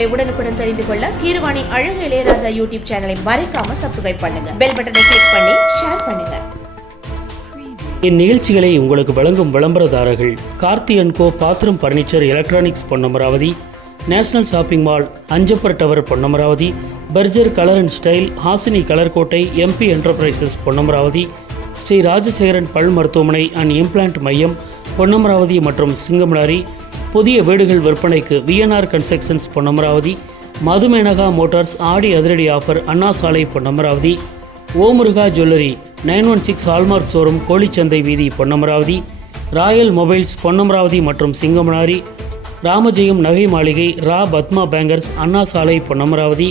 வீடியோக்களை உடனுக்குடன் தெரிந்து கொள்ள கீரவாணி அழகு இளையராஜா யூடியூப் சேனலை மறக்காம சப்ஸ்கிரைப் பண்ணுங்க. பெல் பட்டனை கிளிக் பண்ணி ஷேர் பண்ணுங்க. இந்நிகழ்ச்சிகளை உங்களுக்கு வழங்கும் விளம்பரதாரர்கள் Karthi & co bathroom furniture electronics Ponnamaravathi, national shopping mall, Anjappar tower Ponnamaravathi, Berger colour and style, Hasini கலர்கோட்டை, MP என்டர்பிரைசஸ் பொன்னமராவதி, ஸ்ரீ ராஜசேகரன் பல் மருத்துவமனை அண்ட் இம்ப்ளான்ட் மையம் பொன்னமராவதி மற்றும் சிங்கமலாரி. புதிய வீடுகள் விற்பனைக்கு VNR கன்ஸ்ட்ரக்ஷன்ஸ் பொன்னமராவதி, மதுமேனகா மோட்டார்ஸ் ஆடி அதிரடி ஆஃபர், அண்ணா Salai Ponnamaravathi, ஓமுருகா jewellery 916 hallmark showroom, Kozhichandhai வீதி பொன்னமராவதி, ராயல் மொபைல்ஸ் பொன்னமராவதி மற்றும் சிங்கமலாரி, ராமஜெயம் நகை மாளிகை, Padma bankers, Anna Salai Ponnamaravathi,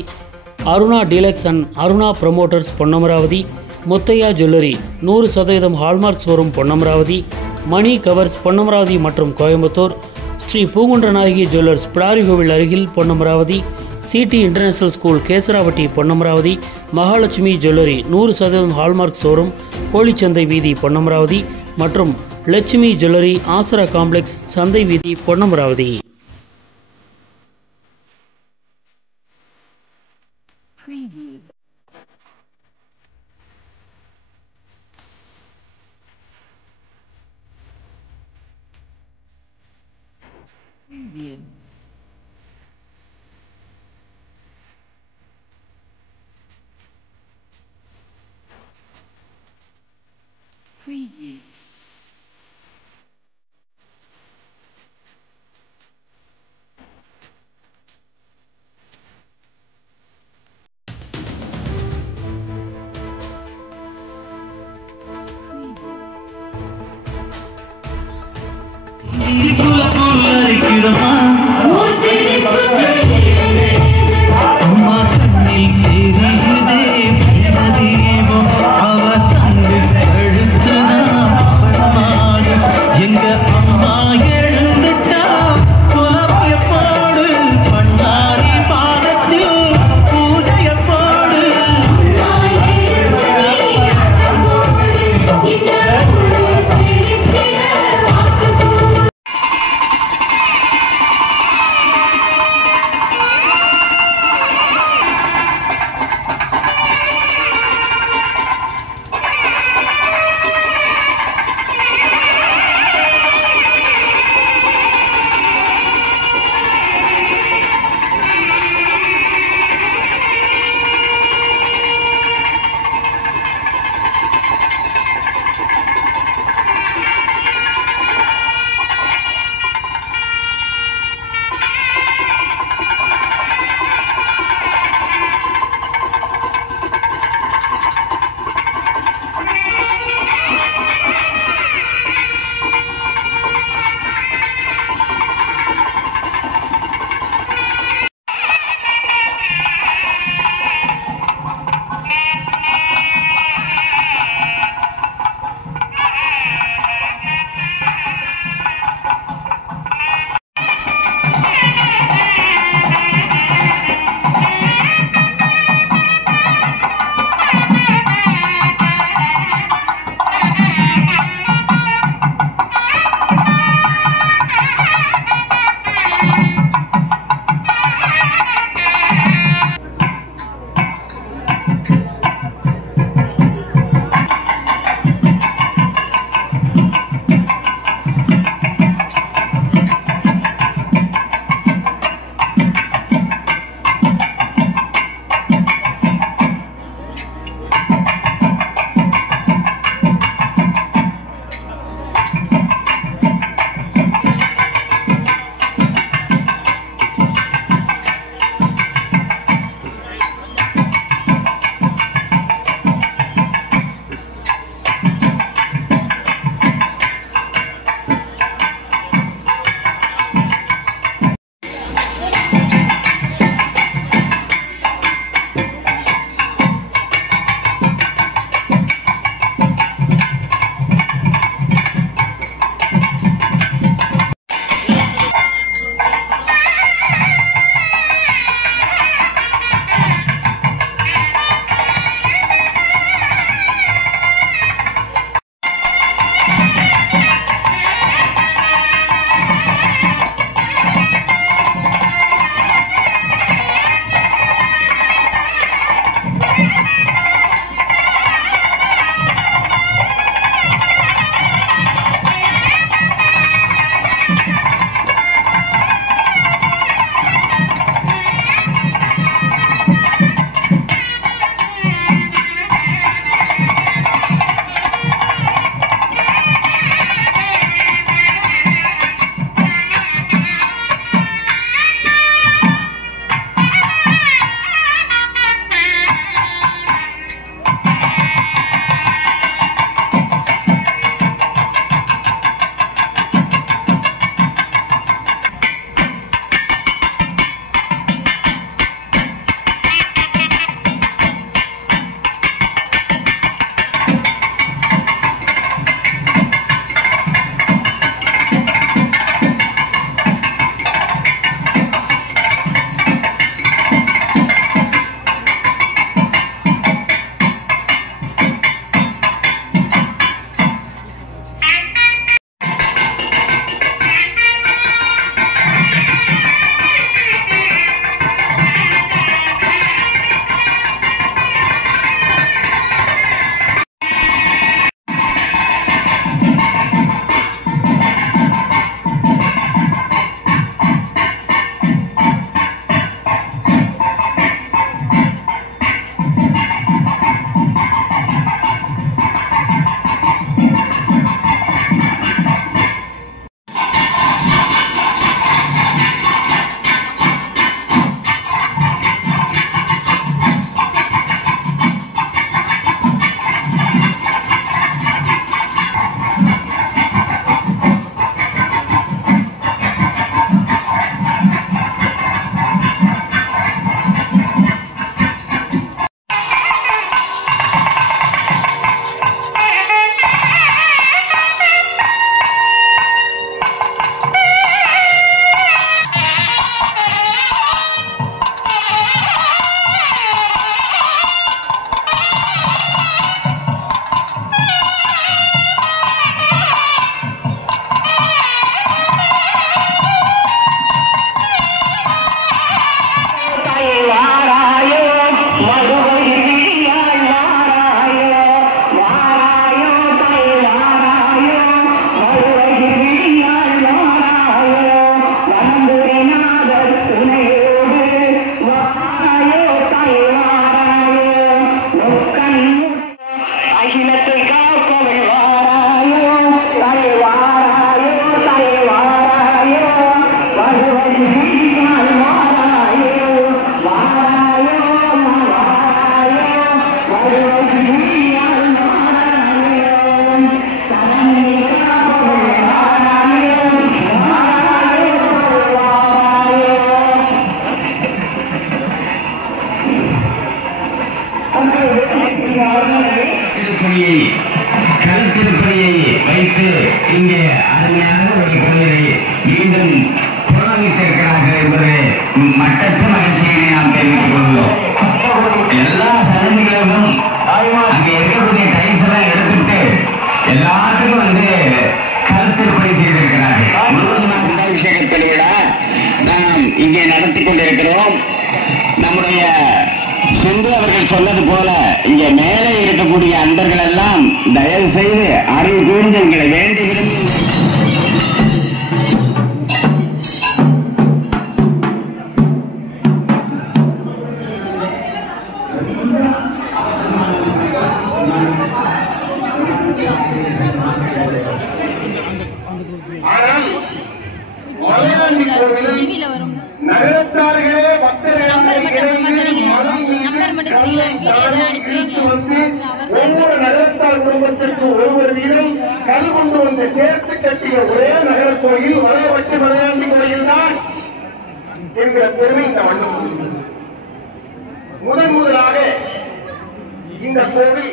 Aruna deluxe and Aruna promoters Ponnamaravathi, Muthaiya jewellery 100% hallmark showroom Ponnamaravathi, Mani covers Ponnamaravathi மற்றும் கோயம்புத்தூர், ஸ்ரீ பூங்குன்றநாயகி ஜுவல்லர்ஸ் பிடாரிகோவில் அருகில் Ponnamaravathi, city international school Kesaravatti Ponnamaravathi, Mahalakshmi jewellery 100% hallmark showroom, Kozhichandhai வீதி பொன்னமராவதி மற்றும் லட்சுமி ஜுவல்லரி ஆசரா காம்ப்ளெக்ஸ், சந்தை வீதி பொன்னமராவதி. அருள் கூர்ந்து உங்களை வேண்டி விரும்பி நகரத்தார்களே பக்தர்கள் ஒவ்வொரு நகரத்தார் குடும்பத்திற்கு ஒருவர் வீதம் கல் கொண்டு வந்து சேர்த்து கட்டிய ஒரே நகர கோயில் வளையவட்டி மலையாண்டி கோயில் தான் என்கிற பெருமை இந்த மண்ணும். முதலாக இந்த கோவில்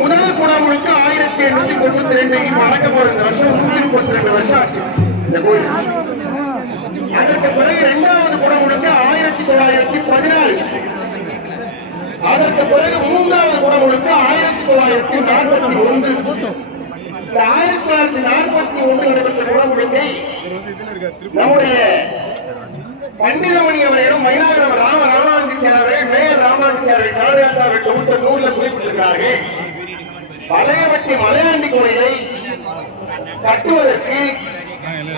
முதல் குடமுழுக்கு 1892 நடக்க போற இந்த வருஷம் 132 வருஷம் ஆச்சு இந்த கோயில். அதற்கு பிறகு இரண்டாவது குடமுழுக்கு 1914. அதற்கு பிறகு மூன்றாவது குடமுழுக்கு 1941. இந்த 1941 நடைபெற்ற குடமுழுக்கை நம்முடைய பண்டிதமணி அவர்களிடம் மயிலாடுதுறை ராமானுஜன் அவர்கள் மேயர் ராமானுஜன் அவர்கள் காளியாத்தார்கள் தொகுத்த நூலில் குறிப்பிட்டிருக்கிறார்கள். வளையவட்டி மலையாண்டி கோயிலை கட்டுவதற்கு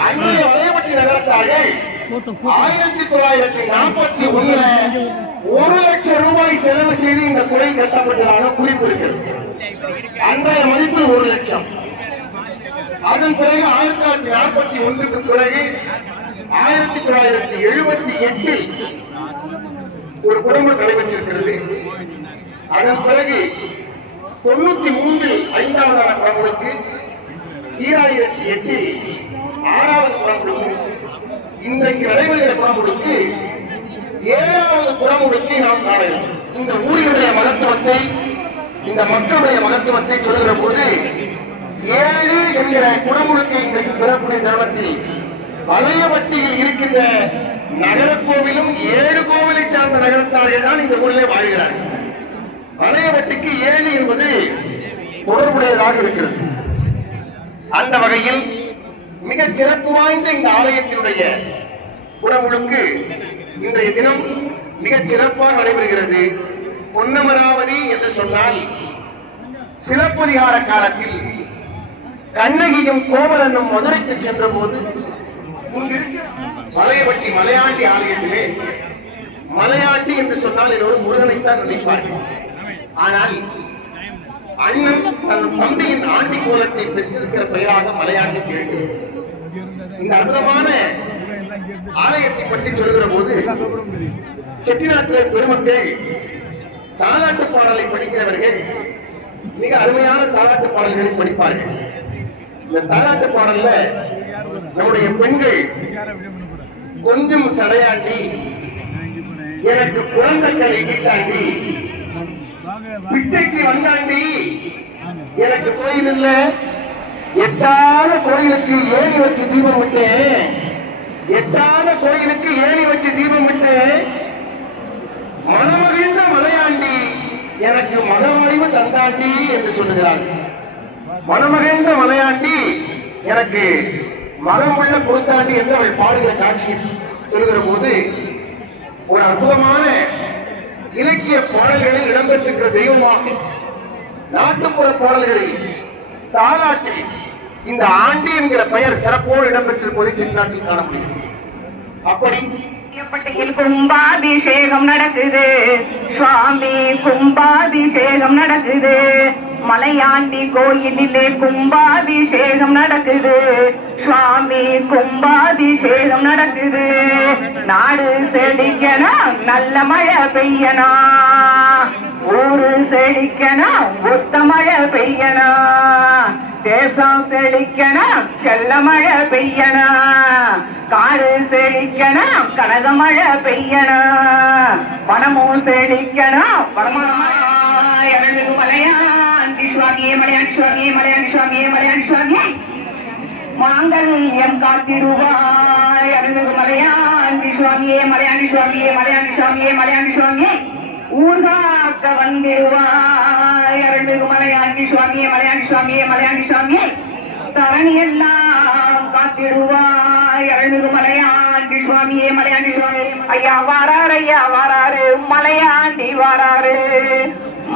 அன்றைய வளையவட்டி நகரத்தார்கள் 1941 1 லட்சம் ரூபாய் செலவு செய்து இந்த கோயில் கட்டப்பட்டதாக குறிப்பு இருக்கிறது. அன்றைய மதிப்பு 1 லட்சம். அதன் பிறகு 1941 பிறகு 1978 ஒரு குடும்பம் நடைபெற்றிருக்கிறது. அதன் பிறகு 93 5வது குடமுழுக்கு, 2008 6வது குடமுழுக்கு, இன்றைக்கு நடைபெறுகிற குடமுழுக்கு 7வது குடமுழுக்கை நாம் காண வேண்டும். இந்த ஊரினுடைய மகத்துவத்தை, இந்த மக்களுடைய மகத்துவத்தை சொல்லுகிற போது 7 என்கிற குடமுழுக்கை இன்றைக்கு பெறக்கூடிய தருணத்தில் வளையவட்டியில் இருக்கின்ற நகர கோவிலும் 7 கோவிலை சார்ந்த நகரத்தார்கள் தான் இந்த ஊரிலே வாழ்கிறார்கள். வளையவட்டிக்கு 7 என்பது தொடர்புடையதாக இருக்கிறது. அந்த வகையில் மிக சிறப்பு வாய்ந்த இந்த ஆலயத்தினுடைய குடமுழுக்கு இன்றைய தினம் மிகச் சிறப்பாக நடைபெறுகிறது. பொன்னமராவதி என்று சொன்னால் சிலப்பதிகார காலத்தில் கண்ணகியும் கோவலனும் மதுரைக்கு சென்ற போது வளையவட்டி மலையாண்டி ஆலயத்திலே மலையாண்டி என்று சொன்னால் ஒரு முருகனைத்தான் நினைப்பார்கள். ஆனால் அண்ணன் தன் தந்தையின் ஆண்டி கோலத்தை பெற்றிருக்கிற பெயராக மலையாண்டி கேட்கிறது. இந்த அற்புதமான ஆலயத்தை பற்றி சொல்கிற போது செட்டிநாட்டில் பெருமக்கள் தாலாட்டு பாடலை படிக்கிறவர்கள் மிக அருமையான தாலாட்டு பாடல்களை படிப்பார்கள். இந்த தாலாட்டு பாடல்ல நம்முடைய பெண்கள் கொஞ்சம் சடையாண்டி, எனக்கு குழந்தைகளை கீட்டாண்டி, பிச்சைக்கு வந்தாண்டி, எனக்கு கோயில் இல்ல, எட்டாத கோயிலுக்கு ஏணி வச்சு தீபம் விட்டேன், எட்டாத கோயிலுக்கு ஏணி வச்சு தீபம் விட்டேன், மனமகிழ்ந்த மலையாண்டி எனக்கு மகவாய்வு தந்தாண்டி என்று சொல்லுகிறார்கள். மனமகிழ்ந்த மலையாண்டி எனக்கு மகமுள்ள கொடுத்தாண்டி என்று அவள் பாடுகிற காட்சியை சொல்லுகிற போது ஒரு அற்புதமான இலக்கிய பாடல்களில் இடம்பெற்றிருக்கிற தெய்வமாக நாட்டுப்புற பாடல்களில் தாலாட்டில் இந்த ஆண்டி என்கிற பெயர் சிறப்போடு இடம்பெற்றிருப்பதை செட்டிநாட்டில் காண முடியும். அப்படி கும்பாபிஷேகம் நடக்குது சுவாமி, கும்பாபிஷேகம் நடக்குது மலையாண்டி கோயிலிலே, கும்பாபிஷேகம் நடக்குது சுவாமி, கும்பாபிஷேகம் நடக்குது. நாடு செழிக்கணும், நல்ல மழை பெய்யணும், ஊரு செழிக்கணும், ஒத்த மழை பெய்யணும், தேசம் செழிக்கணும், செல்ல மழை பெய்யணும், காடு செழிக்கணும், கனக மழை பெய்யணும், பணமும் செழிக்கணும், மலையாண்டி சுவாமியே, மலையாண்டி சுவாமியே, மலையாண்டி சுவாமியே, மலையாண்டி சுவாமியே, மாங்கல்யம் காத்திருவாய் அருள்மிகு மலையாண்டி சுவாமியே, மலையாண்டி சுவாமியே, மலையாண்டி சுவாமியே, மலையாண்டி சுவாமியே, ஊர்காக்க வந்திடுவாய் அருள்மிகு மலையாண்டி சுவாமியே, மலையாண்டி சுவாமியே, மலையாண்டி சுவாமியே, தரணி எல்லாம் காத்திடுவாய் அருள்மிகு மலையாண்டி சுவாமியே, மலையாண்டி சுவாமியே. ஐயா வாராரு, ஐயா வாராரு, மலையாண்டி வாராரு,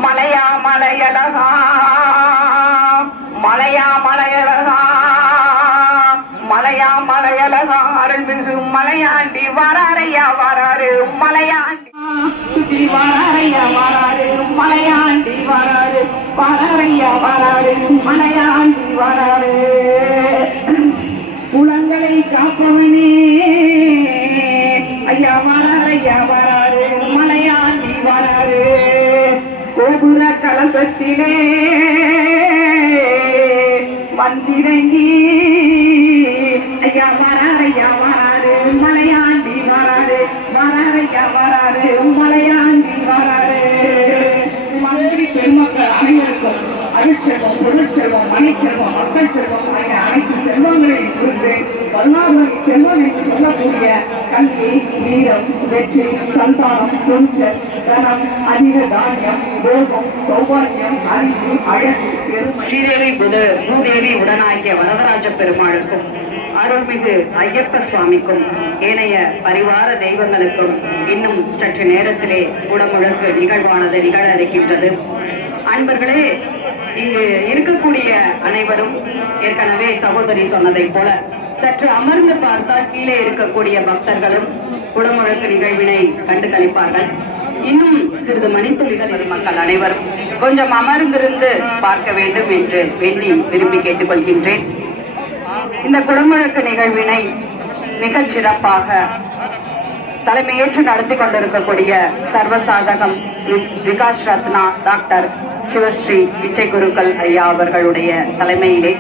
மலையா மலையழகா மலையா மலையழகா மலையா மலையழகா அருள்மிகு மலையாண்டி வராரையா வராரு மலையாண்டி சுத்தி வராரையா வராரு மலையாண்டி வராரு வராரையா வராரு மலையாண்டி வராரு குளங்களை காப்பவனே ஐயா வராரையா வராரு மலையாண்டி வராரு கோபுர கலசத்திலே வந்திறங்கி ஐயா வராரையா வராரு மலையாண்டி வராரு வராரையா வராரு மலையாண்டி வராரு மந்திரி பெருமக்கள் அனைவருக்கும் அரிசெல்வம் பொருட்செல்வம் மணிச்செல்வம் மக்கள் செல்வம் ஆகிய அனைத்து செல்வங்களையும் குறித்து 16 செல்வம் என்று சொல்லக்கூடிய கல்வி வீரம் வெற்றி சந்தானம் துணிச்சல் தனம் அதிக தானியம் போகம் சௌபாகியம் அறிவு அழகு பெருமை ஸ்ரீதேவி பூதேவி உடனாகிய வரதராஜ பெருமாளுக்கும் அருள்மிகு ஐயப்ப சுவாமிக்கும் ஏனைய பரிவார தெய்வங்களுக்கும் இன்னும் சற்று நேரத்திலே குடமுழக்கு நிகழ்வானது நிகழ இருக்கின்றது. அன்பர்களே, இங்கு இருக்கக்கூடிய அனைவரும் ஏற்கனவே சகோதரி சொன்னதை போல சற்று அமர்ந்து பார்த்தால் கீழே இருக்கக்கூடிய பக்தர்களும் குடமுழக்கு நிகழ்வினை கண்டு கழிப்பார்கள். இன்னும் சிறிது மணித்துளிகள் மக்கள் அனைவரும் கொஞ்சம் அமர்ந்திருந்து பார்க்க வேண்டும் என்று வேண்டி விரும்பி கேட்டுக்கொள்கின்றேன். இந்த குடமுழக்கு நிகழ்வினை மிகச் சிறப்பாக தலைமையேற்று நடத்தி கொண்டிருக்கக்கூடிய சர்வசாதகம் விகாஸ் ரத்னா டாக்டர் சிவஸ்ரீ விஜய் குருக்கள் ஐயா அவர்களுடைய தலைமையிலே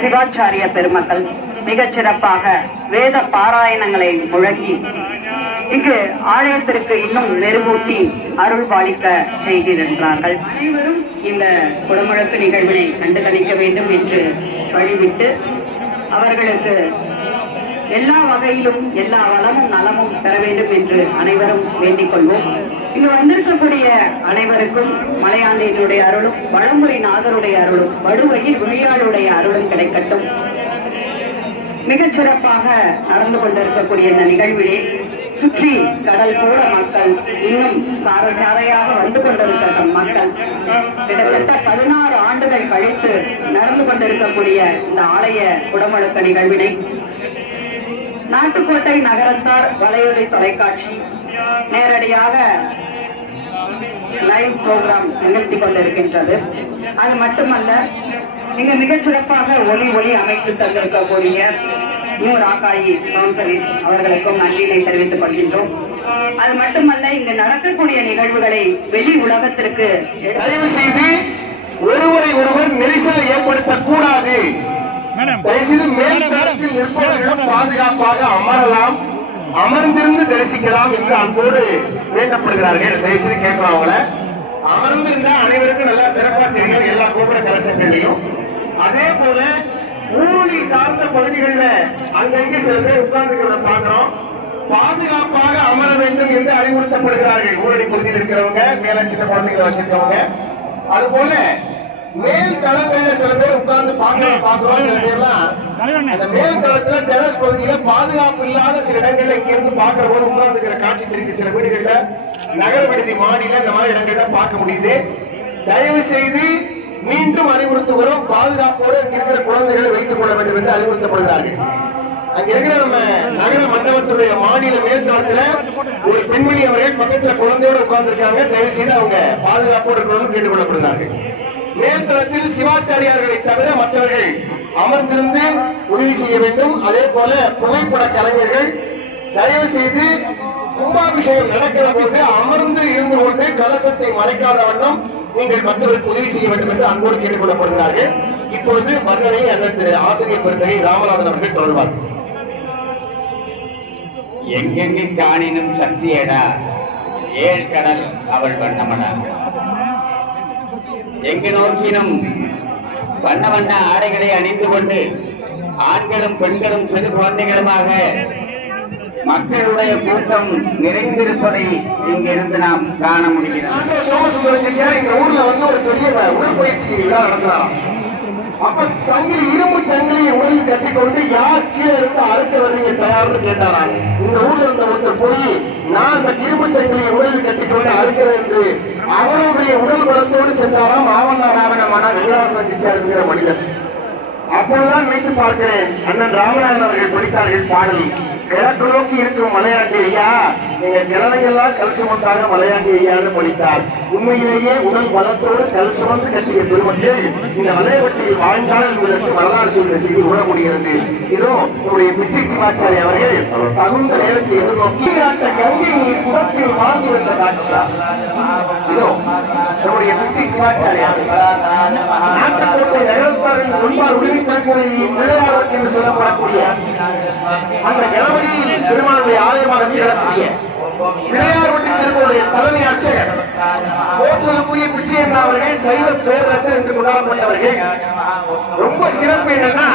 சிவாச்சாரிய பெருமக்கள் மிகச் சிறப்பாக வேத பாராயணங்களை முழங்கி இங்கு ஆலயத்திற்கு இன்னும் மெருகூட்டி அருள் பாலிக்க செய்திருக்கிறார்கள். அனைவரும் இந்த குடமுழக்கு நிகழ்வினை கண்டு கழிக்க வேண்டும் என்று வழிவிட்டு அவர்களுக்கு எல்லா வகையிலும் எல்லா வளமும் நலமும் பெற வேண்டும் என்று அனைவரும் வேண்டிக் கொள்வோம். இங்கு வந்திருக்கக்கூடிய அனைவருக்கும் மலையாண்டினுடைய அருளும் வளமுறை நாதருடைய அருளும் வடுவையில் விளையாளுடைய அருளும் கிடைக்கட்டும். மிகச் சிறப்பாக நடந்து கொண்டிருக்கக்கூடிய இந்த நிகழ்விலே சுற்றி கடல் போல மக்கள் இன்னும் சாரையாக வந்து கொண்டிருக்கிற மக்கள் கிட்டத்தட்ட 16 ஆண்டுகள் கழித்து நடந்து கொண்டிருக்கக்கூடிய இந்த ஆலய குடமுழக்கு நிகழ்வினை நாட்டுக்கோட்டை நகரத்தார் வலையொலி தொலைக்காட்சி நேரடியாக லைவ் புரோகிராம் நிகழ்த்தி கொண்டிருக்கின்றது. அது மட்டுமல்ல, இங்கு மிகச் சிறப்பாக ஒளி அமைத்து தந்திருக்கக்கூடிய நியூ ராக்காயி சவுண்ட் சர்வீஸ் அவர்களுக்கும் நன்றியை தெரிவித்துக் கொள்கின்றோம். அது மட்டுமல்ல, இங்கு நடக்கக்கூடிய நிகழ்வுகளை வெளி உலகத்திற்கு தயவு செய்து ஒருவரை ஒருவர் நெரிசல் ஏற்படுத்தக்கூடாது. பாதுகாப்பாக அமரலாம், அமர்ந்திருந்து தரிசிக்கலாம் என்று அன்போடு வேண்டப்படுகிறார்கள். தயவுசெய்து கேட்கலாம். அவங்கள அமர்ந்து இருந்தா அனைவருக்கும் நல்லா சிறப்பா தெரியும் எல்லா கோபுர கலசத்திலையும். அதே போல ஊழி சார்ந்த பகுதிகளில் அங்கங்கே சில பேர் உட்கார்ந்து பார்க்கிறோம். பாதுகாப்பாக அமர வேண்டும் என்று அறிவுறுத்தப்படுகிறார்கள். ஊழி பகுதியில் இருக்கிறவங்க, மேல சின்ன குழந்தைகளை வச்சிருக்கவங்க. அது போல மேல் தளங்கள்ல சில பேர் உட்கார்ந்து பாக்குறோம். சில பேர்லாம் அந்த மேல் தளத்துல டெரஸ் பகுதியில பாதுகாப்பு இல்லாத சில இடங்கள்ல இங்க இருந்து பாக்குற போது உட்கார்ந்துக்கிற காட்சி தெரியுது. சில வீடுகள்ல நகர விடுதி மாடியில இந்த மாதிரி இடங்கள்ல பார்க்க முடியுது. தயவு செய்து மீண்டும் அறிவுறுத்துகிறோம், பாதுகாப்போடு இங்க இருக்கிற குழந்தைகளை வைத்துக் கொள்ள வேண்டும் என்று அறிவுறுத்தப்படுகிறார்கள். அங்க இருக்கிற நம்ம நகர மண்டபத்துடைய மாநில மேல் தளத்துல ஒரு பெண்மணி அவர்கள் பக்கத்துல குழந்தையோட உட்கார்ந்து இருக்காங்க. தயவு செய்து அவங்க பாதுகாப்போடு இருக்கணும்னு கேட்டுக் கொள்ளப்படுகிறார்கள். மேல்தளத்தில் சிவாச்சாரியார்களை தவிர மற்றவர்கள் அமர்ந்திருந்து உதவி செய்ய வேண்டும். அதே போல புகைப்பட கலைஞர்கள் தயவு செய்து கும்பாபிஷேகம் நடக்கிற போது அமர்ந்து இருந்து கொண்டு கலசத்தை மறைக்காத வண்ணம் நீங்கள் மற்றவர்களுக்கு உதவி செய்ய வேண்டும் என்று அன்போடு கேட்டுக் கொள்ளப்படுகிறார்கள். இப்பொழுது வர்ணனை அல்லது ஆசிரியர் பெருந்தகை ராமநாதன் அவர்கள் தொடர்வார். எங்கெங்கு காணினும் சக்தியடா ஏழ் கடல் அவள் வண்ணமனாக, எங்கு நோக்கினும் வண்ண வண்ண ஆடைகளை அணிந்து கொண்டு ஆண்களும் பெண்களும் சிறு குழந்தைகளுமாக மக்களுடைய கூட்டம் நிறைந்திருப்பதை இங்கிருந்து நாம் காண முடிகிறது. இந்த ஊர்ல வந்து ஒரு பெரிய உடற்பயிற்சி நடத்தலாம். அப்ப சங்கிலி இரும்பு சங்கிலியை கட்டிக்கொண்டு யார் கீழே இருந்து அறுக்க வர்றீங்க தயார்னு கேட்டாராம். இந்த ஊர்ல இருந்த ஒருத்தர் போய் நான் அந்த இரும்பு சங்கிலியை உடலில் கட்டிக்கொண்டு அறுக்கிறேன் என்று அவருடைய உடல் பலத்தோடு சென்றாராம். ஆவணமான வெங்கடாசலம் செட்டியார் என்கிற மனிதர். அப்பொழுதுதான் நினைத்து பார்க்கிறேன், அண்ணன் ராமநாதன் அவர்கள் படித்தார்கள் பாடல். கிழக்கு நோக்கி இருக்கும் மலையாண்டி ஐயா, நீங்க கிழமையெல்லாம் கல் சுமந்தாக மலையாண்டி ஐயான்னு படித்தார். உண்மையிலேயே உடல் பலத்தோடு கல் சுமந்து கட்டிய பெருமக்கள் இந்த மலையவட்டியில் வாழ்ந்தால் உங்களுக்கு வரலாறு சொல்ல செய்தி உணர முடிகிறது. இதோ நம்முடைய பிச்சை சிவாச்சாரி அவர்கள் தகுந்த நேரத்தை எதிர்நோக்கி கங்கை நீர் குடத்தில் வாழ்ந்து வந்த காட்சியா. இதோ நம்முடைய பிச்சை சிவாச்சாரி நாட்டுக்கோட்டை நகரத்தாரின் சொன்பார் உரிமை தலைமுறையில் பிள்ளையார் என்று சொல்லப்படக்கூடிய அந்த கணபதியில் பெருமானுடைய ஆலயமாக திகழக்கூடிய பிள்ளையார்பட்டி திருப்பதியுடைய தலைமை ஆட்சியர் போற்றுதலுக்குரிய பிச்சையண்ணா அவர்கள் சைவ பேரரசர் என்று கொண்டாடப்பட்டவர்கள். ரொம்ப சிறப்பு என்னன்னா,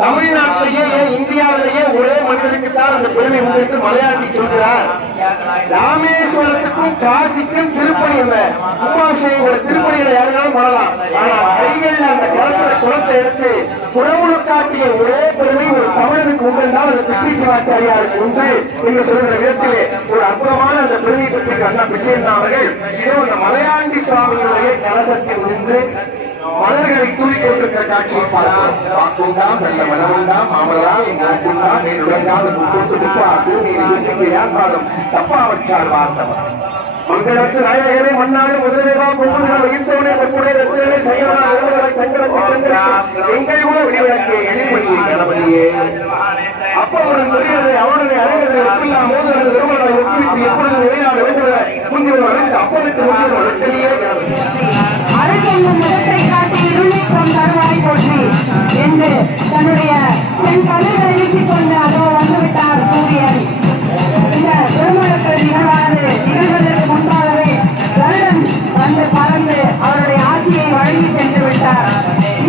தமிழ்நாட்டிலேயே இந்தியாவிலேயே ஒரே மனிதனுக்கு தான் அந்த பெருமை உண்டு என்று மலையாளி சொல்கிறார். ராமேஸ்வரத்துக்கும் காசிக்கும் திருப்பணி இல்லை, கும்பாபிஷேக திருப்பணிகளை யாருனாலும் பண்ணலாம். ஆனால் கைகளில் அந்த குளத்தை எடுத்து குடமுழு காட்டிய ஒரே பெருமை ஒரு தமிழனுக்கு உண்டு என்றால் அது பிச்சை சிவாச்சாரியாருக்கு உண்டு என்று சொல்கிற விதத்திலே ஒரு அற்புதமான அந்த பெருமை பற்றி அண்ணா பிச்சையண்ணா அவர்கள் இதோ அந்த மலையாண்டி சுவாமிகளுடைய கலசத்தில் நின்று மலர்களை தூவி கொண்டிருக்கிற காட்சியை பார்க்கலாம். வாக்குண்டாம் நல்ல மனமுண்டாம் மாமலாம் உண்டாம் நேருடங்காத முப்பா திருநீர் யாழ்ப்பாணம் தப்பாவற்றால் வார்த்தவர் மங்களத்து நாயகனே மன்னாடு முதலிவா பொங்குதின வகித்தவனே பொக்குடைய ரத்திரனே சைவனா நிர்மலரை சங்கரத்தை சங்கரா எங்கள் கூட விடிவிளக்கே எளிமொழியை கணபதியே அப்பவுடன் புரிவதை அவனுடைய அறிவதை ஒப்பில்லா மோதல் நிர்மலரை ஒப்புவித்து எப்பொழுது நிலையாக வேண்டுவதை முன்னில் வளர்த்து அப்பனுக்கு முன்னில் வளர்த்தலியே அருகென்னும் முகத்தை காட்டி இருளிக்கும் தருவாய் போற்றி என்று தன்னுடைய பெண் கல்விகளை வீசிக் கொண்டு அதோ வந்துவிட்டார் சூரியன். இந்த திருமணத்தில் நிகழ்வானது நிகழ்வதற்கு முன்பாகவே வருடன் வந்து பறந்து அவருடைய ஆட்சியை வழங்கி சென்று விட்டார்.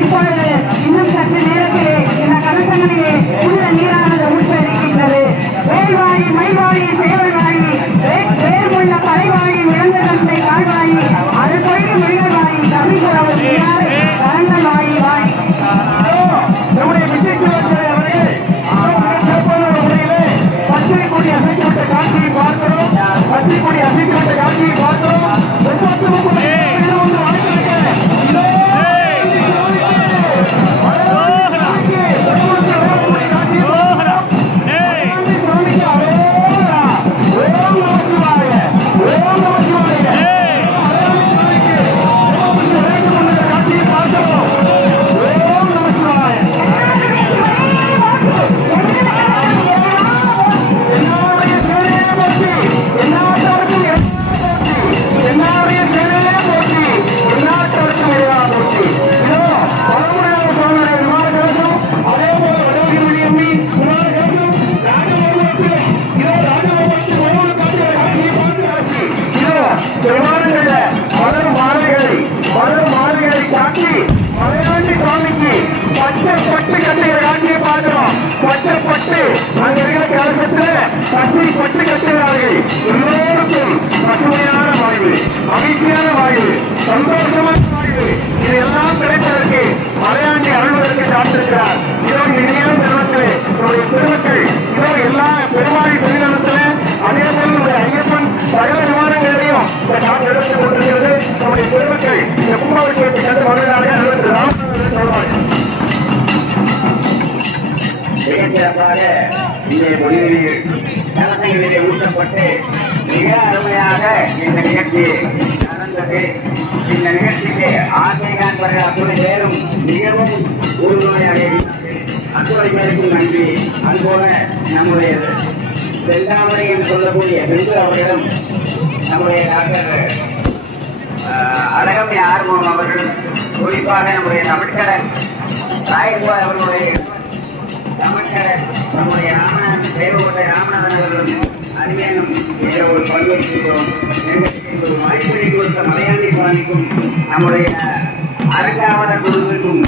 இப்பொழுது இன்னும் சற்று நேரத்திலே இந்த கலசங்களிலே உள்ள நீரானது ஊற்றெடுக்கின்றது. வேல்வாழி மயில்வாழி சேவல்வாழி வேர்முள்ள படைவாழி விலங்குகளை கால்வாழி அது கொள்கை மொழிகள்வாழி தமிழ்குறவு கரங்கள் வாழி வாழி நம்முடைய விஜய் சிவாச்சாரி அவர்கள் பச்சை கொடி அசைக்கப்பட்ட காட்சியை பார்க்கிறோம். பச்சை கொடி அசைக்கப்பட்ட காட்சியை பார்க்கிறோம். மகிழ்ச்சியான வாழ்வு, சந்தோஷமான வாழ்வு, இதெல்லாம் கிடைப்பதற்கு மலையாண்டி அருள்வதற்கு காத்திருக்கிறார். இதோ இனியான தருணத்திலே நம்முடைய பெருமக்கள் இதோ எல்லா பெருமாளி சன்னிதானத்திலே அதே போல நம்முடைய ஐயப்பன் சகல விமானங்களையும் இந்த காற்று எடுத்துக் கொண்டிருக்கிறது. நம்முடைய பெருமக்கள் இந்த கும்பாபிஷேகத்தை கண்டு வருகிறார்கள். மிகச்சிறப்பாக இங்கே முடிவில் கலசங்களிலே ஊற்றப்பட்டு மிக அருமையாக இந்த நிகழ்ச்சி நடந்தது. இந்த நிகழ்ச்சிக்கு ஆசை காண்பர்கள் அத்துணை பேரும் மிகவும் உறுதுணையாக இருக்கிறார்கள். அத்துணை பேருக்கும் நன்றி. அதுபோல நம்முடைய செந்தாமரை என்று சொல்லக்கூடிய பெண்கள் அவர்களும் நம்முடைய டாக்டர் அழகம்மை ஆர்வம் அவர்களும் குறிப்பாக நம்முடைய தமிழ்கடன் ராயகுமார் அவர்களுடைய தமிழ்கடன் நம்முடைய ராமநாதன் தேவகோட்டை ராமநாதன் அவர்களும் அருமையானும் ஒரு பங்கேற்கிறோம். வாய்ப்புகளை கொடுத்த மலையாண்டி சுவாமிக்கும் நம்முடைய அரங்காவலர் குழுவிற்கும்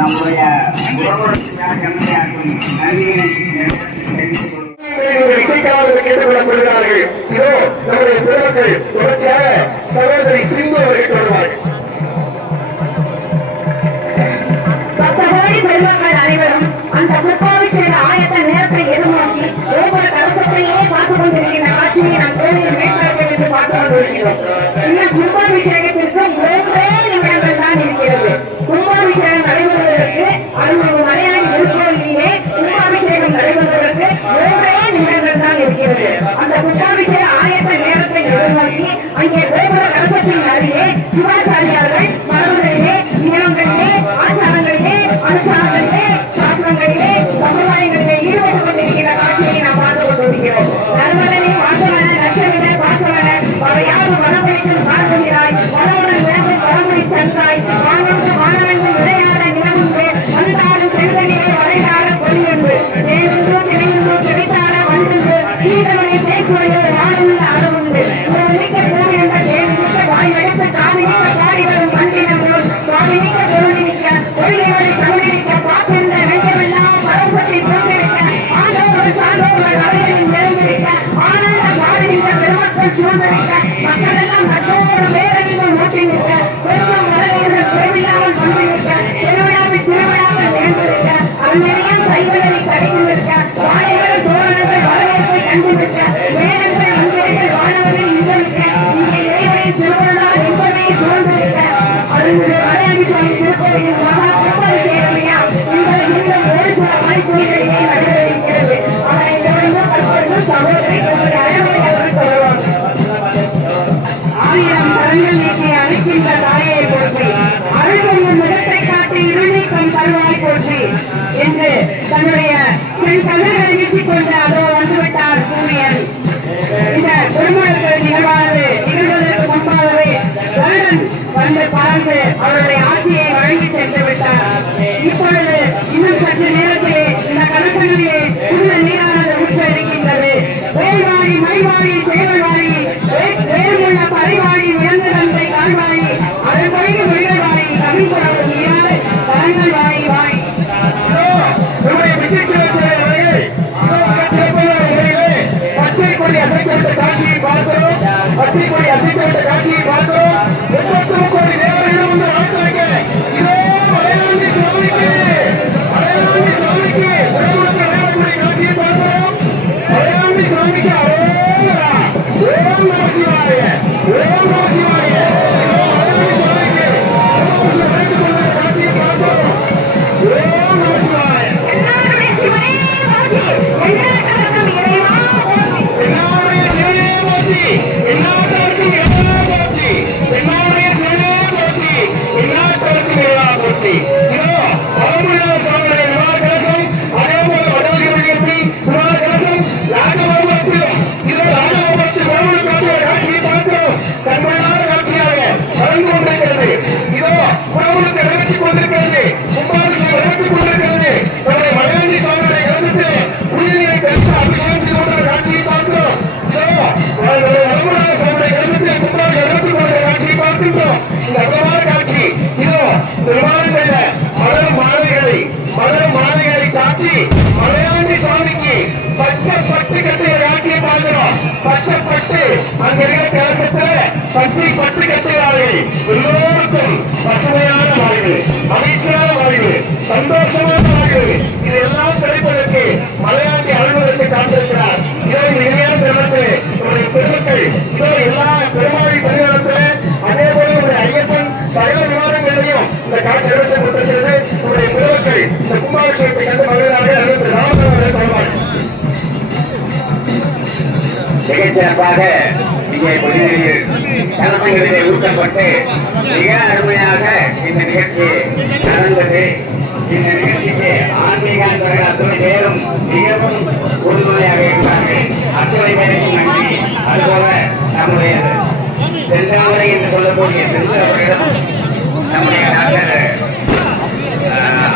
நம்முடைய கம்மியாக்கும் நன்றியை இசைக்காவர்கள் கேட்டுக்கொள்ளப்படுகிறார்கள். இதோ நம்முடைய பெருமக்கள் தொடர்ச்சியாக சகோதரி சிந்து அவர்கள் தொடர்வார்கள். 10 கோடி பெருமக்கள் மலையாளி திருக்கோயிலே கும்பாபிஷேகம் நடைபெறுவதற்கு 3 நிமிடங்கள் தான் இருக்கிறது. அந்த கும்பாபிஷேக ஆயத்த நேரத்தை எதிர்நோக்கி அங்கே கோபுர கலசத்தின் அருகே சிவாச்சாரியார்கள் மரபுகளிலே, நியமங்களிலே, ஆச்சாரங்களிலே, அனுஷ்டானங்களிலே, சாஸ்திரங்களிலே, சம்பிரதாயங்களிலே ஈடுபட்டுக் கொண்டிருக்கிற காட்சியை நாம் பார்த்துக் கொண்டிருக்கிறோம். நர்மதனே வாசவன லட்சமிட பாசவன அவையாவது மனமொழிக்கும் காண்கிறாய் மனமுடன் விளங்கும் பரமொழி சந்தாய் வானொன்று வானவென்று விளையாட நிலவுண்டு வந்தாலும் பெண்களிலே வளையாட பொழியுண்டு தேவென்றோ திரையுண்டோ செவித்தாட வண்டுண்டு தீதவனை தேய்ச்சுவையோடு நாடுள்ள அறவுண்டு உரிக்க பூமியந்த தேவிக்க வாய் வெடுத்து காவினிக்க பாடி வரும் மண்டினம் போல் சுவாமினிக்க பொருளினிக்க ஒளியவனை தமிழினிக்க பாப்பிருந்த நெஞ்சமெல்லாம் பரவசத்தை போட்டிருக்க ஆண்டவர்கள் சான்றோர்கள் அறைகளின் நிறந்திருக்க ஆனந்த பாடுகின்ற பெருமக்கள் சூழ்ந்திருக்க மக்களெல்லாம் நட்போடு வேறெங்கும் மூட்டி நிற்க பெருமம் வரையின்ற குறைவில்லாமல் கொண்டிருக்க திருவிழாவில் திருவிழாக்கள் நேர்ந்திருக்க அந்நெறியம் சைவனை கடிந்து நிற்க வாழைகள் தோரணங்கள் வரவேற்பை கண்டு நிற்க வேதங்கள் மந்திரங்கள் வானவர்கள் இந்திருக்க இங்கே இறைவனை திருவிழா இன்பமே சூழ்ந்திருக்க அருள்மிகு மலையாளி சுவாமி திருக்கோயில் மகா கும்பாபிஷேகமையா இந்த ஒரு சில வாய்ப்புகளிலே நடைபெறுகிறது. அவரை தொடர்ந்து கற்பது சகோதரி உங்களுடைய அழகுடன் தொடரும். 1000 கரங்கள் நீக்கி அழைக்கின்ற தாயை போற்றி அருள்பொருள் முகத்தை காட்டி இருநீக்கம் தருவாய் போற்றி என்று தன்னுடைய செங்கல்களை வீசிக்கொண்டு அதோ வந்துவிட்டார் சூரியன். இந்த திருமணத்தில் நிகழ்வதற்கு முன்பாகவே வருடன் வந்து பார்த்து அவருடைய ஆசையை வழங்கி சென்று விட்டார். இப்பொழுது இன்னும் சற்று நேரத்திலே இந்த கலசங்களிலே புனித நீரானது ஊற்ற இருக்கின்றது. வேல்வாரி மைவாரி சேவல்வாரி வேறுமுள்ள பறைவாரி உயர்ந்த தந்தை கால்வாரி அருள்பொழிவு விழிவாரி கவிக்குறவு நீராறு கரங்கள் வாரி வாரி பச்சை கொடி அசைக்கப்பட்ட காட்சியை பார்க்கிறோம். பச்சை கொடி அசைக்கப்பட்ட காட்சியை பார்க்கிறோம். 30 கோடி தேவர்களும் வந்து வாழ்த்துறாங்க. இதோ மலையாளி சுவாமிக்கு உலகத்தில் வேறக்கூடிய காட்சியை பார்க்கிறோம். மலையாளி சுவாமிக்கு அரோகரா. ஓம் நம சிவாய, ஓம் நம சிவாய. இதோ மலையாளி சுவாமிக்கு அழைத்துக் கொண்ட காட்சியை பார்க்கிறோம். ஓம் நம சிவாய. எல்லாருடைய சிவனே போற்றி எல்லாருக்கும் இறைவா போற்றி எல்லாருடைய சிவனே போற்றி எல்லாருக்கும் இறைவா போற்றி எல்லாருடைய சிவனே போற்றி எல்லாருக்கும் இறைவா போற்றி. இதோ பரமநாத சுவாமியுடைய விவாக கலசம், அதே போல வடவழிபடி விவாக கலசம் ராஜகோபுரத்திலும் இதோ ராஜகோபுரத்தில் கோவில் காட்டுகிற காட்சியை பார்க்கிறோம். கண்மணான காட்சியாக வளர்ந்து கொண்டிருக்கிறது. இதோ புறவுக்கு நிறைவேற்றிக் கொண்டிருக்கிறது. கும்பாபிஷேகம் நிறைவேற்றிக் கொண்டிருக்கிறது. நம்முடைய மலையாளி சுவாமியுடைய கலசத்திலே புனிதநீரை கழித்து அபிஷேகம் செய்து கொண்ட காட்சியை பார்க்கிறோம். இதோ வடமநாத சுவாமியுடைய கலசத்திலே கும்பாபிஷேகம் நிறைவேற்றிக் கொண்ட காட்சியை பார்க்கின்றோம். இந்த அற்புதமான காட்சி இதோ திருவாரூரில் மலரும் மாலைகளை சாத்தி மலையாளி சுவாமிக்கு பச்சை பட்டு கட்டுகிற காட்சியை பார்க்கிறோம். பச்சை பட்டு அங்க இருக்கிற கலசத்துல பச்சை பட்டு கட்டுகிறார்கள். எல்லோருக்கும் பசுமையான வாழ்வு, மகிழ்ச்சியான வாழ்வு, சந்தோஷமான வாழ்வு இதெல்லாம் கிடைப்பதற்கு மலையாளி அழுவதற்கு காத்திருக்கிறார். இதோ இனிமையான பெருமக்களே, நம்முடைய பெருமக்கள் இதோ எல்லா பெருமாளி சன்னிதானத்தில் அதே போல நம்முடைய ஐயப்பன் சகல விவாதங்களையும் இந்த காட்சி எடுக்கப்பட்டிருக்கிறது. நம்முடைய பெருமக்கள் இந்த கும்பாபிஷேகத்தை கண்டு மகிழ்கிறார்கள். அதற்கு ராமநாதன் வருவார்கள். மிகச்சிறப்பாக இங்கே புதுதில்லியில் கலசங்களிலே ஊட்டப்பட்டு மிக அருமையாக இந்த நிகழ்ச்சி நடந்தது. இந்த நிகழ்ச்சிக்கு ஆன்மீக அன்பர்கள் அத்துணை பேரும் மிகவும் உறுதுணையாக இருக்கிறார்கள். அத்துணை பேருக்கும் நன்றி. அதுபோல நம்முடைய செந்தாமரை என்று சொல்லக்கூடிய செந்தவர்களிடம் நம்முடைய டாக்டர்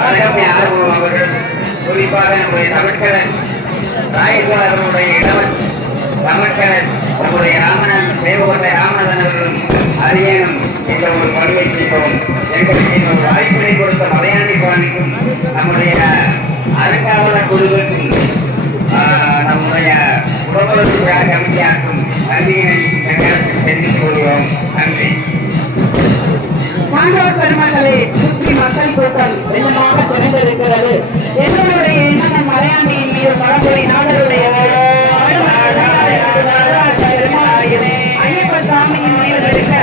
அழகம்மை ஆர்வம் அவர்கள் குறிப்பாக நம்முடைய தமிழ்கடன் ராயேஸ்வரர் அவர்களுடைய இளவன் தமிழ்கடன் நம்முடைய ராமநாதன் தேவகோட்டை ராமநாதன் அவர்களும் அரியனும் இந்த ஒரு பணியை செய்வோம். எங்களுக்கு இந்த ஒரு வாய்ப்பினை கொடுத்த மலையாளி சுவாமிக்கும் நம்முடைய அறங்காவலர் குழுவுக்கும் நம்முடைய உடம்புறவுக்காக கமிட்டியாக்கும் நன்றியினை தெரிவித்துக் கொள்கிறோம். நன்றி. சான்றோர் பெருமக்களே, சுற்றி மக்கள் கூட்டம் வெள்ளமாக திறந்திருக்கிறது. எங்களுடைய எண்ணம் மலையாண்டியின் மீது பழங்குடி நாடருடைய ஐயப்ப சாமியின் மீது இருக்க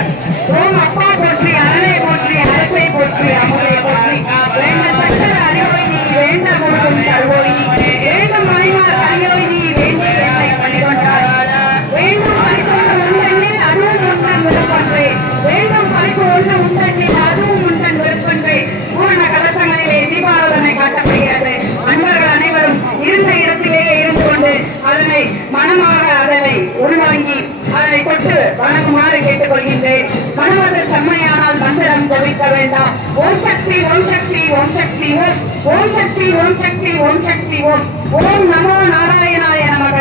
ஓம் அப்பா போற்றி, அரணை போற்றி, அரசை போற்றி, அமுதை போற்றி, வேண்டத்தக்க அறிவை நீ மனமது செம்மையானால் மந்திரம் ஜபிக்க வேண்டாம். ஓம் சக்தி ஓம் சக்தி ஓம் சக்தி ஓம் ஓம் சக்தி ஓம் சக்தி ஓம் சக்தி ஓம் ஓம் நமோ நாராயணாய நமக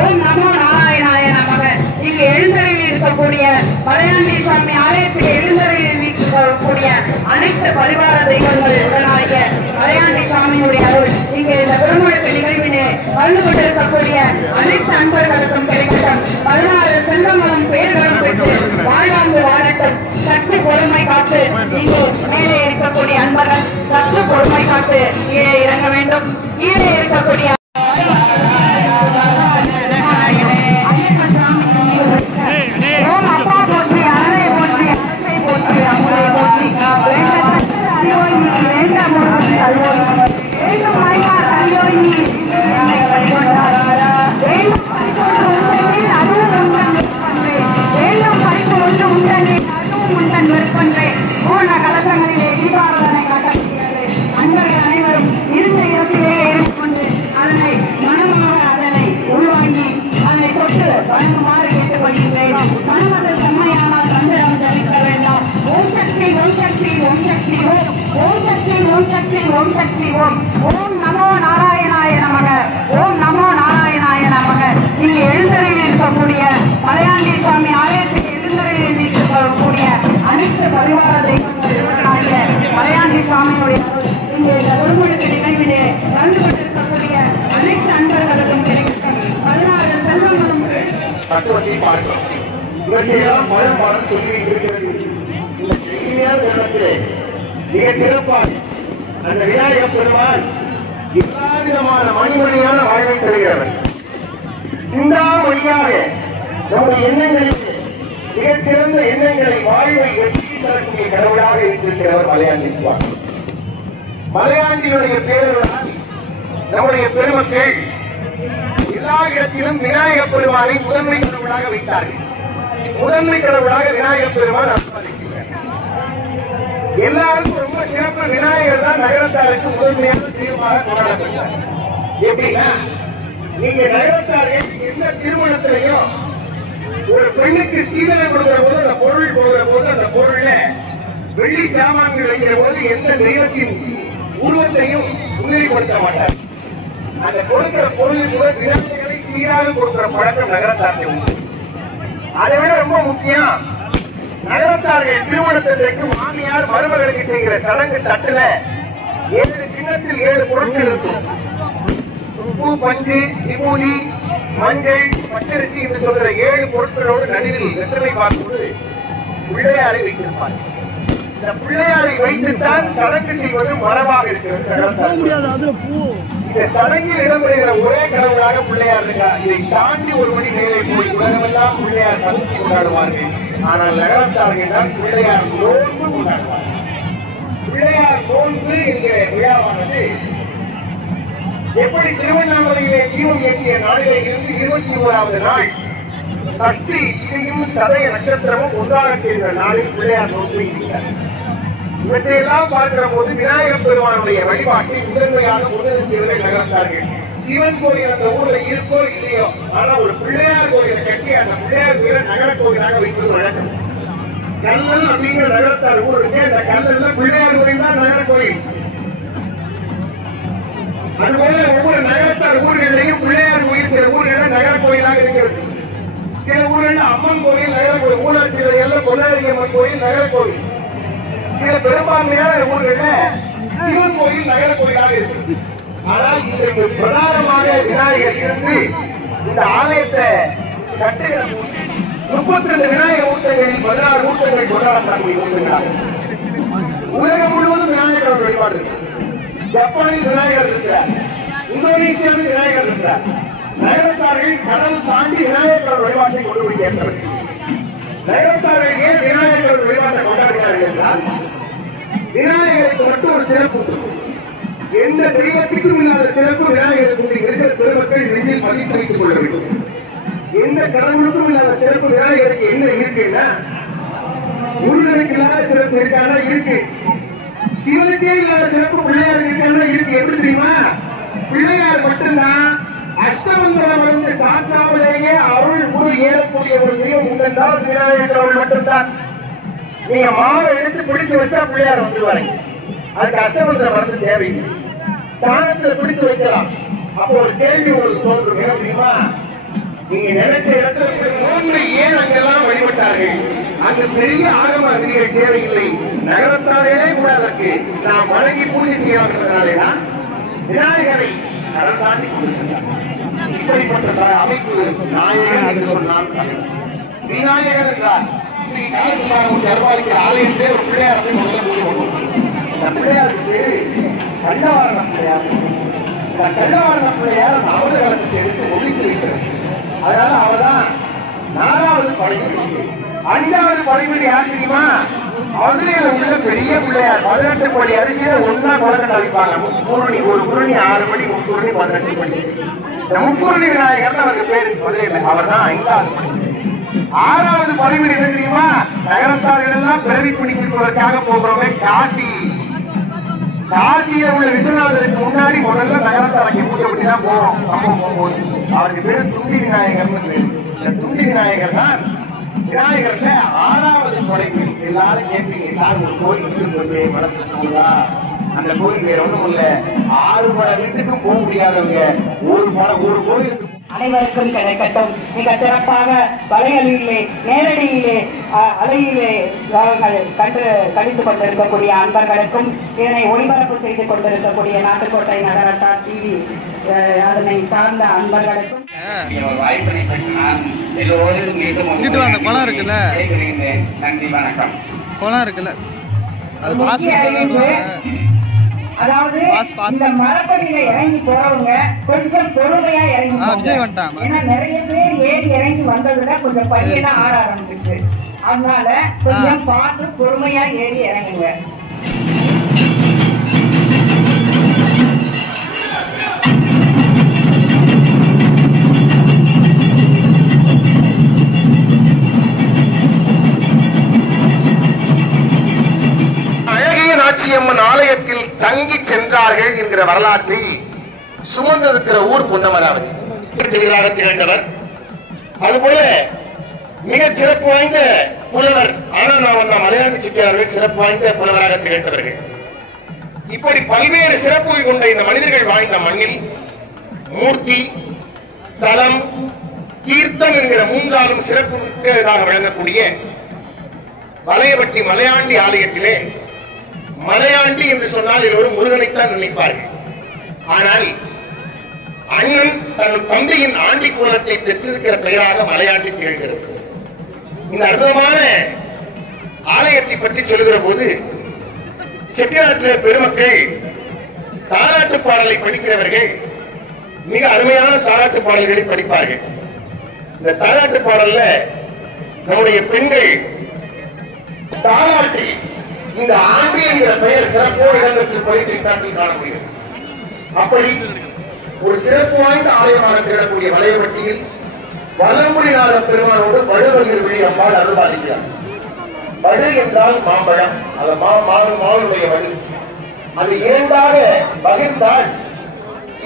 ஓம் நமோ நாராயணாய நமக. இங்கு எழுந்தருளில் இருக்கக்கூடிய மலையாண்டி சுவாமி ஆலயத்தில் எழுந்தருளில் இருக்கக்கூடிய அனைத்து பரிவார தெய்வங்கள் உடனாகிய மலையாண்டி சுவாமியுடைய அருள் இங்கே இந்த பெருமுழக்கு நிகழ்வினை கலந்து கொண்டிருக்கக்கூடிய அனைத்து அன்பர்களுக்கும் கிடைக்கட்டும். 16 செல்வங்களும் பேர்களும் பெற்று வாழ்வாங்கு வாழட்டும். சற்று பொறுமை காத்து இங்கு மேலே இருக்கக்கூடிய அன்பர்கள் சற்று பொறுமை காத்து கீழே இறங்க வேண்டும். கீழே இருக்கக்கூடிய ஓம் நமோ நாராயணாய நமக ஓம் நமோ நாராயணாய நமக. இங்கு எழுந்தருளில் இருக்கக்கூடிய மலையாண்டி சுவாமி ஆலயத்தில் எழுந்தருளில் இருக்கக்கூடிய அனைத்து பரிவார தெய்வங்களுடைய மலையாண்டி சுவாமியுடைய இங்கே இந்த பெருமுழக்கு நிகழ்விலே கலந்து கொண்டிருக்கக்கூடிய அனைத்து அன்பர்களுக்கும் கிடைக்கும் 16 செல்வங்களும் தத்துவத்தை பார்க்கிறோம். இவற்றையெல்லாம் பழம்பாடம் சொல்லி இருக்கிறது. இந்த செய்தியால் உள்ளத்திலே மிகச் சிறப்பாக அந்த விநாயகப் பெருமான் எல்லா விதமான மணிமணியான வாழ்வை தருகிறவர். சிந்தாமணியாக நம்முடைய எண்ணங்களில் மிகச்சிறந்த எண்ணங்களை வாழ்வை வெற்றி தரக்கூடிய கடவுளாக இருக்கிறவர் மலையாண்டி சுவாமி. மலையாண்டியுடைய பேரருளால் நம்முடைய பெருமக்கள் எல்லா இடத்திலும் விநாயகப் பெருமானை முதன்மை கடவுளாக வைத்தார்கள். முதன்மை கடவுளாக விநாயகப் பெருமான் அனுமதிக்கிறார். எல்லாருக்கும் ரொம்ப சிறப்பு விநாயகர் தான் நகரத்தாருக்கு முதன்மையான தீர்வாக கொண்டாடப்பட்டார். எப்படின்னா நீங்க நகரத்தார்கள் எந்த திருமணத்திலையும் ஒரு பெண்ணுக்கு சீதனை கொடுக்கிற போது அந்த பொருள் கொடுக்கிற போது அந்த பொருள்ல வெள்ளி சாமான்கள் வைக்கிற போது எந்த தெய்வத்தின் உருவத்தையும் முன்னிலைப்படுத்த மாட்டார். அந்த கொடுக்கிற பொருள் கூட விநாயகரை சீராக கொடுக்கிற பழக்கம் நகரத்தார்கள் உண்டு. அதை விட ரொம்ப முக்கியம், நகரத்தார்கள் திருமணத்திற்கு மாமியார் மருமகளுக்கு செய்கிற சடங்கு தட்டுல 7 கிண்ணத்தில் 7 பொருட்கள் இருக்கும். உப்பு, பஞ்சு, விபூதி, மஞ்சள், பச்சரிசி என்று சொல்கிற 7 பொருட்களோடு நடுவில் வெற்றிலை பார்க்கும்போது பிள்ளையாரை வைத்திருப்பார். இந்த பிள்ளையாரை வைத்துத்தான் சடங்கு செய்வது மரபாக இருக்கிறது. இந்த சடங்கில் இடம்பெறுகிற ஒரே கடவுளாக பிள்ளையார் இருக்கார். இதை தாண்டி ஒரு மணி மேலே போய் உலகமெல்லாம் பிள்ளையார் சதுர்த்தி கொண்டாடுவார்கள். ஆனால் நகரத்தார்கள் தான் பிள்ளையார் நோன்பு கொண்டாடுவார்கள். பிள்ளையார் நோன்பு என்கிற விழாவானது எப்படி திருவண்ணாமலையிலே தீபம் ஏற்றிய நாளிலே இருந்து 21வது நாள் சஷ்டி திதியும் சதய நட்சத்திரமும் ஒன்றாக சேர்ந்த நாளில் பிள்ளையார் நோன்பு இருக்கிறார். இவற்றையெல்லாம் பார்க்கிற போது விநாயகப் பெருமானுடைய வழிபாட்டை முதன்மையாக முன்னெடுத்தவர்கள் நகர்த்தார்கள். சிவன் கோயில் அந்த ஊர்ல இருக்கோ இல்லையோ, ஆனா ஒரு பிள்ளையார் கோயிலை கட்டி அந்த பிள்ளையார் கோயிலை நகர கோயிலாக வைப்பது வழக்கம். கல்லல் அப்படிங்கிற நகரத்தார் ஊர் இருக்கு. அந்த கல்லல்ல பிள்ளையார் கோயில் தான் நகர கோயில். அதுபோல ஒவ்வொரு நகரத்தார் ஊர்களிலையும் பிள்ளையார் கோயில் சில ஊர்களில் நகர கோயிலாக இருக்கிறது. சில ஊர்களில் அம்மன் கோயில் நகர கோயில், ஊழல் சில எல்லாம் பொன்னாடி அம்மன் கோயில் நகர கோயில். சில பெரும்பான்மையான ஊர்களில் சிவன் கோயில் நகர கோயிலாக இருக்கு. ஆனால் இன்றைக்கு பிரதானமாக விநாயகர் இருந்து இந்த ஆலயத்தை கட்டுகிற 32 விநாயகர் ஊட்டங்களில் 16 ஊட்டங்கள் கொண்டாடப்படக்கூடிய ஊட்டங்களாக உலகம் முழுவதும் விநாயகர் வழிபாடு இருக்கு. ஜப்பானில் விநாயகர் இருக்கிறார், இந்தோனேசியாவில் விநாயகர் இருக்கிறார். நகரத்தார்கள் கடல் தாண்டி விநாயகர் வழிபாட்டை கொண்டு போய் சேர்ந்தவர்கள். நகரத்தார்கள் ஏன் விநாயகர் வழிபாட்டை கொண்டாடுகிறார்கள் என்றால் விநாயகருக்கு மட்டும் ஒரு சிறப்பு உண்டு. எந்த தெய்வத்திற்கும் இல்லாத சிறப்பு விநாயகருக்கு இருக்கிற பெருமக்கள் நெஞ்சில் பதித்து வைத்துக் கொள்ள வேண்டும். எந்த கடவுளுக்கும் இல்லாத சிறப்பு விநாயகருக்கு என்ன இருக்குன்னா, முருகனுக்கு இல்லாத சிறப்பு இருக்கானா இருக்கு. சிவனுக்கே இல்லாத சிறப்பு பிள்ளையாருக்கு இருக்கானா இருக்கு. எப்படி தெரியுமா? பிள்ளையார் மட்டும்தான் அஷ்டமந்திரம் வந்து சாத்தாவிலேயே அருள் முழு ஏறக்கூடிய ஒரு தெய்வம் உண்டென்றால் விநாயகர் அவள் மட்டும்தான். நீங்க மாவை எடுத்து பிடிச்சு வச்சா பிள்ளையார் வந்துருவாங்க. அதுக்கு அஷ்டமந்திர மருந்து தேவையில்லை. சாணத்துல பிடித்து வைக்கலாம். அப்போ ஒரு கேள்வி உங்களுக்கு தோன்றும், என்ன தெரியுமா? நீங்க நினைச்ச இடத்துல மூன்று ஏன் அங்கெல்லாம் வழிபட்டார்கள்? அங்கு பெரிய ஆகம விதிகள் தேவையில்லை. நகரத்தாரே கூட அதற்கு நாம் வணங்கி பூஜை செய்யலாம் என்பதனாலேதான் விநாயகரை கடல் தாண்டி கொண்டு சென்றார். இப்படிப்பட்ட அமைப்பு நாயகன் என்று சொன்னால் விநாயகர் என்றார். அருவாளிக்கு ஆலயத்தே ஒரு பிள்ளையார் முதல்ல பூஜை பண்ணுவோம். இந்த பிள்ளையாருக்கு பேரு கண்டவாரண பிள்ளையார். இந்த கண்டவாரண பிள்ளையார் அமத கலசத்தை எடுத்து ஒழித்து வைக்கிறது. அதனால அவதான் 4வது படைவீடு. 5வது படைவீடு யார் தெரியுமா? மதுரையில உள்ள பெரிய பிள்ளையார். 18 படி அரிசியை ஒன்னா குழந்தை அளிப்பாங்க. முப்பூரணி, ஒரு பூரணி 6 படி, முப்பூரணி 18 படி. இந்த முப்பூரணி விநாயகர் அவருக்கு பேரு மதுரையில. அவர் தான் 5வது படைவீடு. 6வது படைவீடு என்ன தெரியுமா? நகரத்தார்கள் எல்லாம் பிறவி பிடிப்பதற்காக போகிறோமே காசி. காசியில உள்ள விஸ்வநாதருக்கு முன்னாடி முதல்ல நகரத்தாரங்க பூஜை பண்ணி தான் போறோம். சம்பவம் போகும்போது அவருக்கு பேரு துண்டி விநாயகர்னு பேரு. இந்த துண்டி விநாயகர் தான் விநாயகர்ல 6வது படைப்பு. எல்லாரும் கேட்பீங்க, சார் ஒரு கோயில் போச்சு மனசு சொல்லுதா? அந்த கோயில் வேற ஒண்ணும் இல்ல. 6 பட வீட்டுக்கும் போக முடியாதவங்க ஒரு கோயிலுக்கு அனைவருக்கும் கிடைக்கட்டும். மிக சிறப்பாக வலைகளிலே நேரடியிலே அலையிலே கடித்துக் கொண்டிருக்கக்கூடிய அன்பர்களுக்கும் இதனை ஒளிபரப்பு செய்து கொண்டிருக்கக்கூடிய நாட்டுக்கோட்டை நகரத்தார் டிவி அதனை சார்ந்த அன்பர்களுக்கும் வாய்ப்பினை பெற்று நான் எல்லோரும் மீண்டும் அந்த குளம் இருக்குல்ல, நன்றி வணக்கம். குளம் இருக்குல்ல, அது அதாவது இந்த மரப்படியில இறங்கி போறவங்க கொஞ்சம் பொறுமையா இறங்கி விஜய் வந்துட்டான். ஏன்னா நிறைய பேர் ஏறி இறங்கி வந்ததுல கொஞ்சம் பையெல்லாம் ஆட ஆரம்பிச்சிருச்சு. அதனால கொஞ்சம் பார்த்து பொறுமையா ஏறி இறங்குங்க. அம்மன் ஆலயத்தில் தங்கி சென்றார்கள் என்கிற வரலாற்றை சுமந்திருக்கிற ஊர் பொன்னமராவதி திகழ்ந்தவர். அதுபோல மிக சிறப்பு வாய்ந்த புலவர் மலையாள சிட்டியார்கள் சிறப்பு வாய்ந்த புலவராக திகழ்ந்தவர்கள். இப்படி பல்வேறு சிறப்புகள் கொண்ட இந்த மனிதர்கள் வாழ்ந்த மண்ணில் மூர்த்தி, தலம், தீர்த்தம் என்கிற 3 சிறப்புக்காக விளங்கக்கூடிய வளையபட்டி மலையாண்டி ஆலயத்திலே மலையாண்டி என்று சொன்னால் எல்லோரும் முருகனைத்தான் நினைப்பார்கள். ஆனால் அண்ணன் தன் தந்தையின் ஆண்டி கோலத்தை பெற்றிருக்கிற பெயராக மலையாண்டி திகழ்கிறது. இந்த அற்புதமான ஆலயத்தை பற்றி சொல்லுகிற போது செட்டிநாட்டில் பெருமக்கள் தாலாட்டு பாடலை படிக்கிறவர்கள் மிக அருமையான தாலாட்டு பாடல்களை படிப்பார்கள். இந்த தாலாட்டு பாடல்ல நம்முடைய பெண்கள் தாலாட்டி இந்த ஆண்டி என்கிற பெயர் சிறப்போடு இடம்பெற்று பயிற்சி காட்டில் காண முடியும். அப்படி ஒரு சிறப்பு வாய்ந்த ஆலயமாக திகழக்கூடிய வளையபட்டியில் வலம்புரிநாத பெருமானோடு வடுவகிர் விழி அம்பாள் அருள்பாலிக்கிறார். வடு என்றால் மாம்பழம், அந்த மாவுடைய வடு. அது 2ஆக பகிர்ந்தால்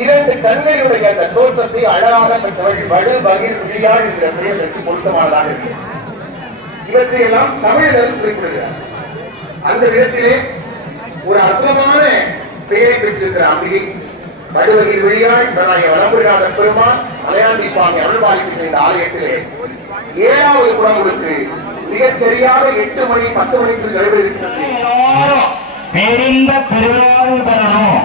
2 கண்களுடைய அந்த தோற்றத்தை அழகாக பெற்றவள் வடு பகிர் விழியாள் என்கிற பெயருக்கு பொருத்தமானதாக இருக்கு. இவற்றையெல்லாம் தமிழர்கள் குறிப்பிடுகிறார். அந்த விதத்திலே ஒரு அற்புதமான பெயரை பெற்றிருக்கிற அம்பிகை வடுவகிர் விழியாள் வலம்புரிநாத பெருமான் மலையாண்டி சுவாமி அருள்பாலிக்கின்ற இந்த ஆலயத்திலே 7வது குடமுழுக்கு மிகச் சரியாக 8 மணி 10 மணிக்கு நடைபெறுகிறது. பெருந்த திருவாரூர் பெறணும்.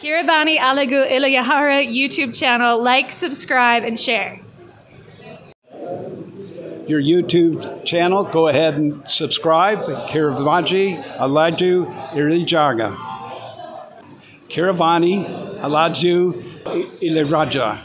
Kiravani Alagu Ilayahara YouTube channel. Like, subscribe, and share. Your YouTube channel, go ahead and subscribe. Kiravani Alaju Irijaga. Kiravani Alaju Ilayaraja.